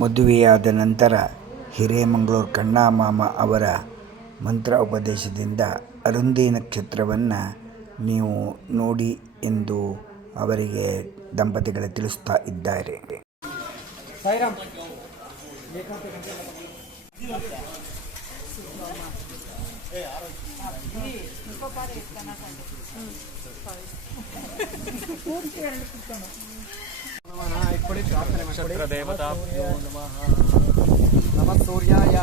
ಮದುವೆಯಾದ ನಂತರ ಹಿರೇಮಗಳೂರು ಕಣ್ಣಾಮಾಮ ಅವರ ಮಂತ್ರ ಉಪದೇಶದಿಂದ ಅರುಂಧತಿ ನಕ್ಷತ್ರವನ್ನು ನೀವು ನೋಡಿ ಎಂದು ಅವರಿಗೆ ದಂಪತಿಗಳು ತಿಳಿಸ್ತಾ ಇದ್ದಾರೆ. ನಕ್ಷತ್ರ ದೇವತಾಭ್ಯೋ ನಮಃ. ನಮಃ ಸೂರ್ಯಾಯ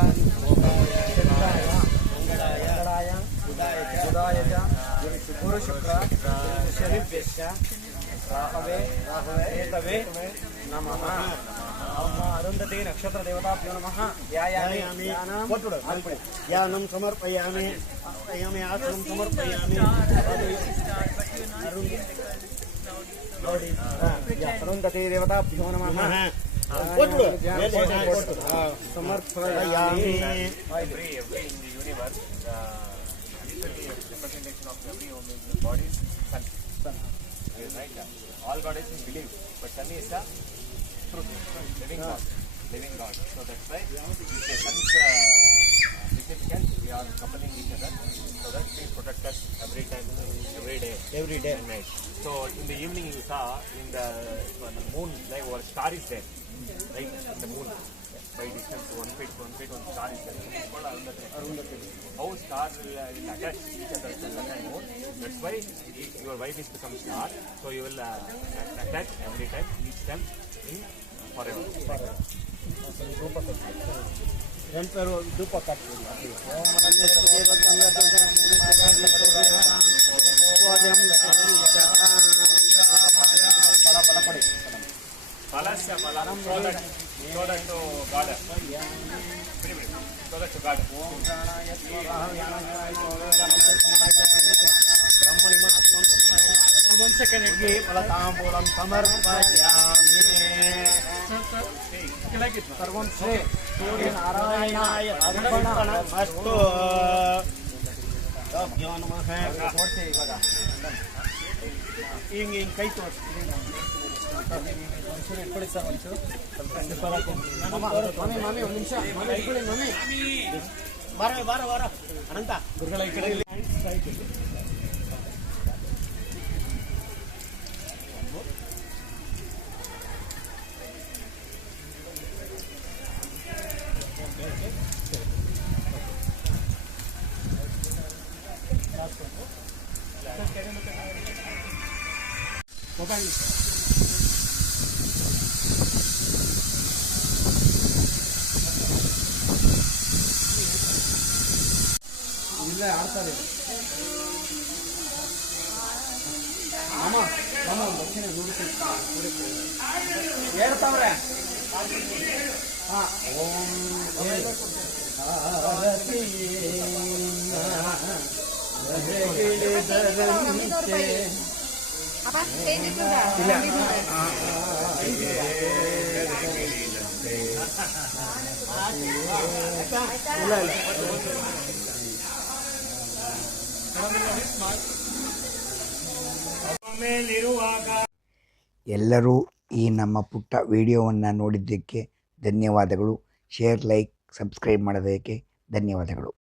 ಚಂದ್ರಾಯ ಮಂಗಳಾಯ ಬುಧಾಯ ಗುರು ಶುಕ್ರ ಶನಿಭ್ಯಶ್ಚ ರಾಹವೇ ಕೇತವೇ ನಮಃ. ಅರುಂಧತಿ ನಕ್ಷತ್ರ ದೇವತಾಭ್ಯೋ ನಮಃ. ಧ್ಯಾನಂ ಸಮರ್ಪಯಾಮಿ ಆಸನಂ ಸಮರ್ಪಯಾಮಿ. ಅರುಂಧತಿ ದೇವತಾಭ್ಯೋ ನಮಃ. ಸಮರ್ಪಯಾಮಿ. Every in the universe, literally a representation of every human body is sun. Right? All goddesses believe, but sun is the truth, living God. So that's why with the sun's significance, we are coupling each other so that please protect us every time, every day and night. So in the evening you saw in the moon, like our star is there, right? In the moon. By distance 1 feet, 1 star is there. It's called Arundhati. How stars will attach each other to the moon. That's why your wife is become star. So you will attach every time, each time, in forever. ಧೂಪ ಕಟ್ಟಿ Palasya Palam, show that to God. Show that to God. One second. ಫಲತಾಂಬೂಲಂ ಸಮರ್ಪಯಾಮಿ. Sarvam Shre. ಸೂರ್ಯನಾರಾಯಣಾಯ ಅರ್ಪಣಮಸ್ತು. ಭ್ಯೋ ನಮಃ. ಹಿಂಗೆ ಕೈ ತೋರಿಸಿ. ಇಟ್ಕೊಳ್ಳಿ sir ಒಂಚೂರು. ಮಾಮಿ ಒಂದು ನಿಮಿಷ. ಮಾಮಿ ಇಟ್ಕೊಳ್ಳಿ ಮಾಮಿ. ಬಾರ ಅನಂತ ಗುರುಗಳ ಈ ಕಡೆ ಇಲ್ಲಿ. ಮೊಬೈಲ್ ಇಲ್ಲೇ ಆಡ್ತಾರೆ. ಮಾಮ ದಕ್ಷಿಣ ಹೇಳ್ತಾವ್ರೆ. ಓಂ ಎಲ್ಲರೂ ಈ ನಮ್ಮ ಪುಟ್ಟ ವಿಡಿಯೋವನ್ನು ನೋಡಿದ್ದಕ್ಕೆ ಧನ್ಯವಾದಗಳು. ಶೇರ್, ಲೈಕ್, ಸಬ್ಸ್ಕ್ರೈಬ್ ಮಾಡೋದಕ್ಕೆ ಧನ್ಯವಾದಗಳು.